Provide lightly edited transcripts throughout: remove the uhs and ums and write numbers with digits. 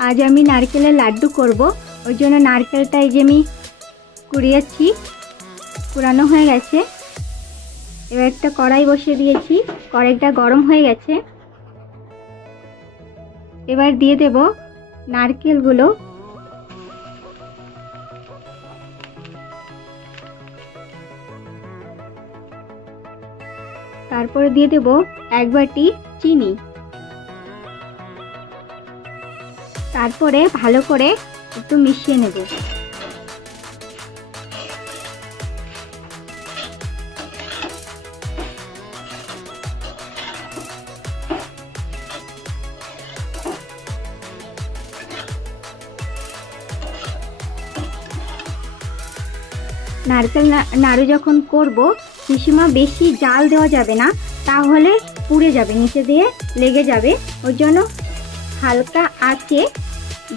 आज आमी नारकेलेर लाड्डू करब। ओई जोन्नो नारकेलटा এই যে আমি কুড়িয়েছি, কুড়ানো হয়ে গেছে। এবার একটা কড়াই বসিয়ে দিয়েছি, কড়াইটা গরম হয়ে গেছে। এবার দিয়ে দেব নারকেলগুলো। তারপরে দিয়ে দেব এক বাটি চিনি। তারপরে ভালো করে একটু মিশিয়ে নেব। नारकेल नाड़ू যখন করব পিসিমা বেশি জাল দেওয়া যাবে না, তাহলে পুড়ে যাবে, নিচে দিয়ে লেগে যাবে। ওর জন্য হালকা আঁচে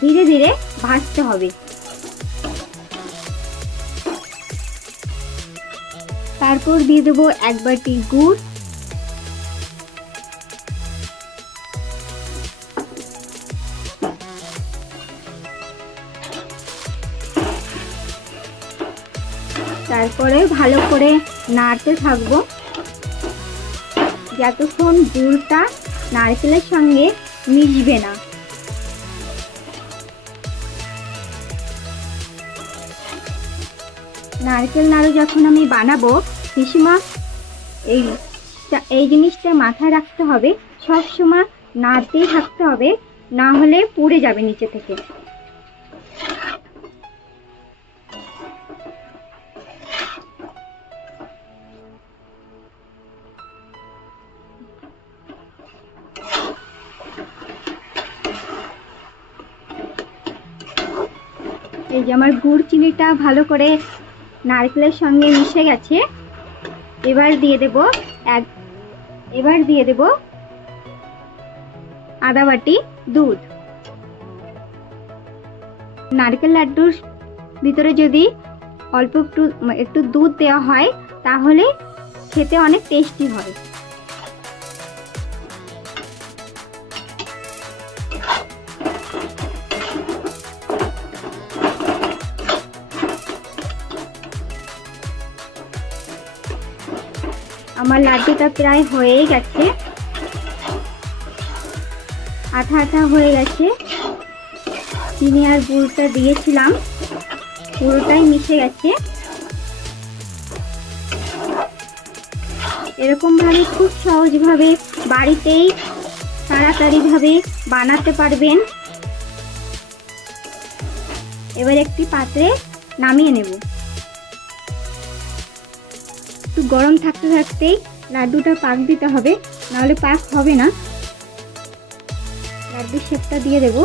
ধীরে ধীরে ভাজতে হবে। তারপর দিয়ে দেব এক বাটি গুড়। তারপরে ভালো করে নাড়তে থাকবো যতক্ষণ গুড়টা নারকেলের সঙ্গে মিশবে না। নারকেল নাড়ু যখন আমি বানাবো পিসিমা এই জিনিসটা মাথায় রাখতে হবে, সব সময় নাড়তেই থাকতে হবে, না হলে পুড়ে যাবে নিচে থেকে। এই যে আমার গুড় চিনিটা ভালো করে নারকেলের সঙ্গে মিশে গেছে। এবার দিয়ে দেব আধা বাটি দুধ। নারকেল লাড্ডুর ভিতরে যদি অল্প একটু দুধ দেওয়া হয় তাহলে খেতে অনেক টেস্টি হয়। আমার লাড্ডুটা প্রায় হয়ে গেছে, আঠা আঠা হয়ে গেছে। চিনি আর গুড়টা দিয়েছিলাম, পুরোটাই মিশে গেছে। এরকম ভাবে খুব সহজভাবে বাড়িতেই তাড়াতাড়ি ভাবে বানাতে পারবেন। এবার একটি পাত্রে নামিয়ে নেব। একটু গরম থাকতে থাকতেই লাড্ডুটা পাক দিতে হবে, নাহলে পাক হবে না। লাড্ডুর শেপটা দিয়ে দেব।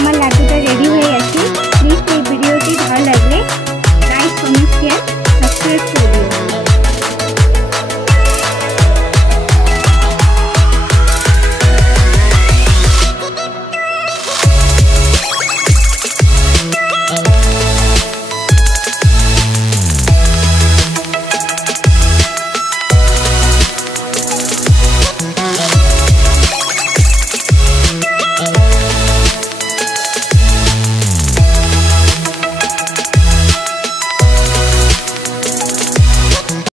আমার লাড্ডুটা রেডি হয়ে গেছে। প্লিজ এই ভিডিওটি ভালো লাগলে লাইক, কমেন্ট, শেয়ার, সাবস্ক্রাইব করে দিও।